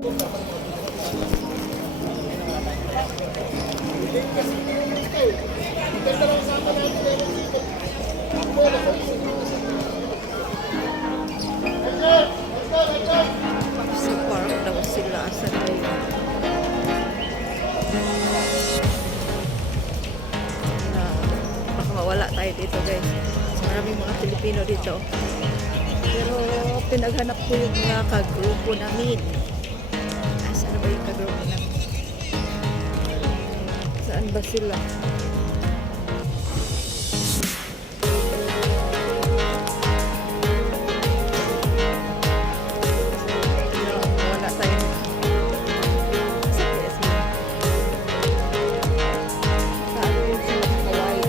Sa park daw sila sa ngayon. Baka mawala tayo dito guys. Maraming mga Pilipino dito. Pero pinaghanap ko yung mga kagrupo namin. Saan ba yung kagrupo namin? Saan ba sila? Wala tayo. Saan yung sila Hawaii?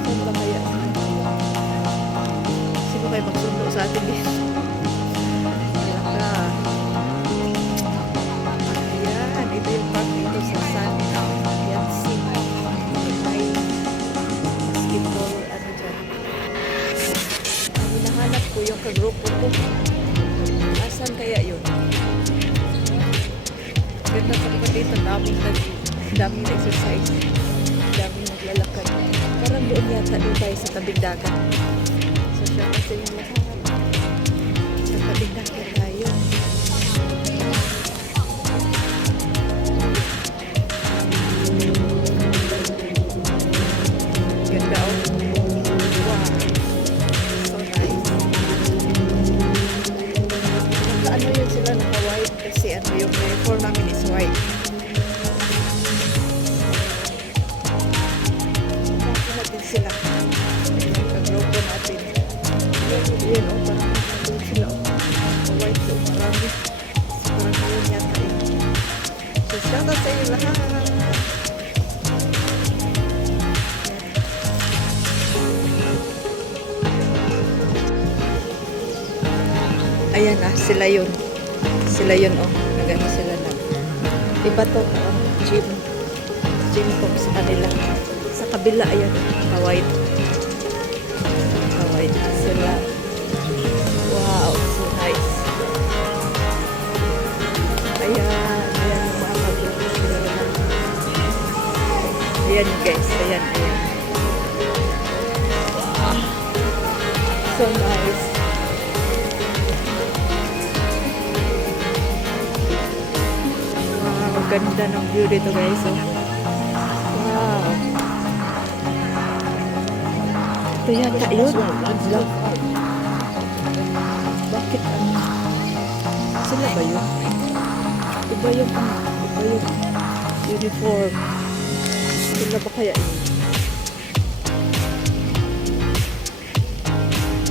Saan ba kaya? Sino kayo magsundo sa atin dito? Ayan, ito yung park dito sa San Yasin. May basketball, ano dyan. Ang hinahanap ko yung kagrupo ko. Asan kaya yun? Ganda sa iba dito, daming exercise. Daming naglalakad. Parang doon yata doon tayo sa tabing dagat. So siya kasi yung lahat. Sa tabing dagat tayo. Ganda oh. Wow. So nice. Ano yun sila naka-white kasi ano yung uniform namin is white. Bakit natin sila? Yung kagrupo natin. Yun o, parang nandun sila o. Naka-white o, marami. Parang yun yata yun. So, shout out sa inyo lahat. Ayan ah, sila yun. Sila yun oh. Nagano sila na. Iba to, gym. Gym po sa kanila. Sa kabila, ayan. Kawait. Kawait sila. Wow, so nice. Ayan. Ayan yung mga kagrupo sila na. Ayan guys. Ayan, ayan. Wow. So nice. Ganda ng view dito guys oh. Wow. Ito yata yun. Bakit ano? Sila ba yun? Iba yung ano? Iba yung uniform. Sila ba kaya yun?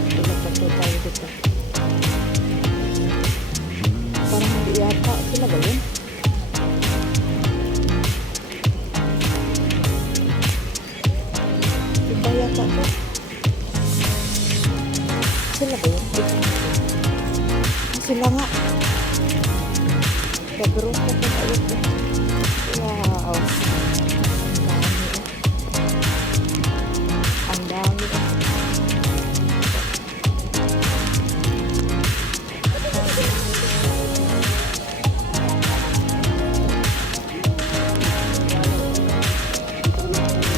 Sila pa po tayo dito. Parang hindi yata. Sila ba yun? Yata ko. Sila ba yun? Sila nga. Pagrupo ko tayo. Wow. Ang dami.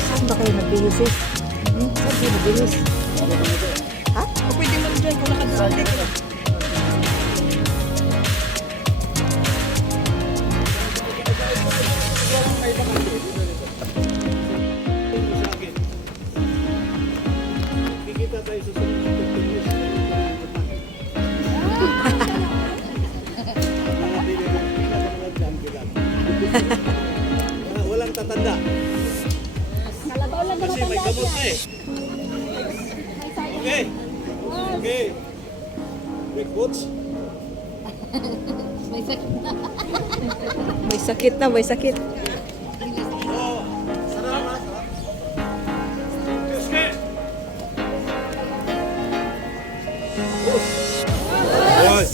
Saan ba kayo nag-visit? Sabi na bilis. Ha? O pwede mo dyan kung nakaduntik ka. Kikita tayo sa sunod. Walang tatanda. Kasi may gamot na eh. Okay. Okay. Big boots. May sakit na. May sakit na, may sakit. Oh, sarap. Kiske. Boy.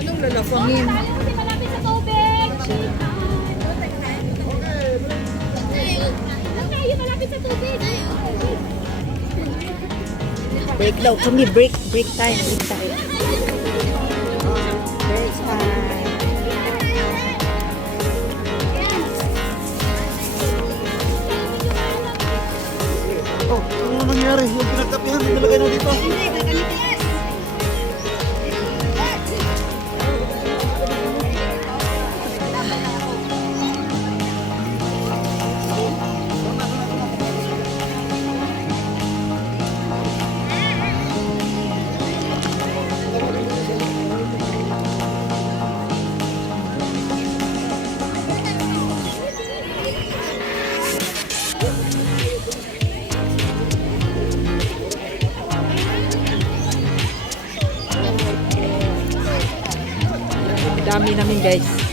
Anong lalafangin? Malapit sa tubig. Break daw kami, break time, break time. Break time. Oh, ano nangyari? Yung pinagkapihan, nilagay na dito. Dami namin guys.